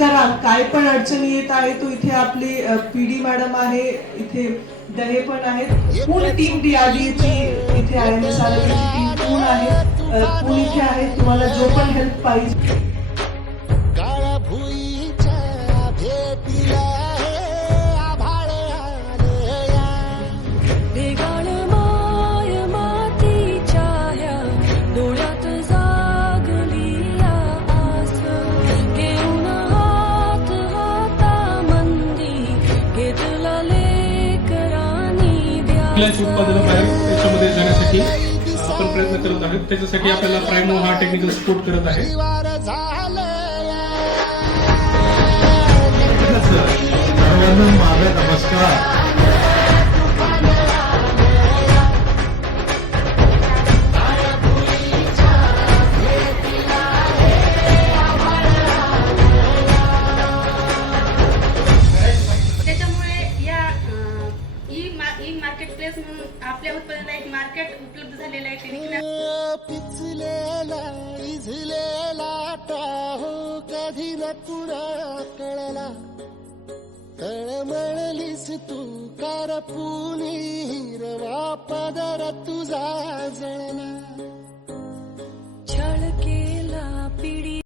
करा. काय पण अडचणी येत आहे तो इथे आपली पी डी मॅडम आहे इथे दहे पण आहेत. पूर्ण टीम डीआरडीची इथे आहे. एस आर टीम पूर्ण आहे कोण पूर्ण इथे आहे तुम्हाला जो पण हेल्प पाहिजे. कुठल्याच उत्पादनं बाहेर देशामध्ये जाण्यासाठी आपण प्रयत्न करत आहोत. त्याच्यासाठी आपल्याला प्रायमो हा टेक्निकल सपोर्ट करत आहे. सर्वांना माझा नमस्कार. ई मार्केट प्लेस म्हणून आपल्या उत्पादनाला एक मार्केट उपलब्ध झालेलं आहे ते पिचलेला इझलेला टाहो कधी न कुणा कळला. तळमळलीस तू कारपुनी हिरवा पदर तुझा जळला.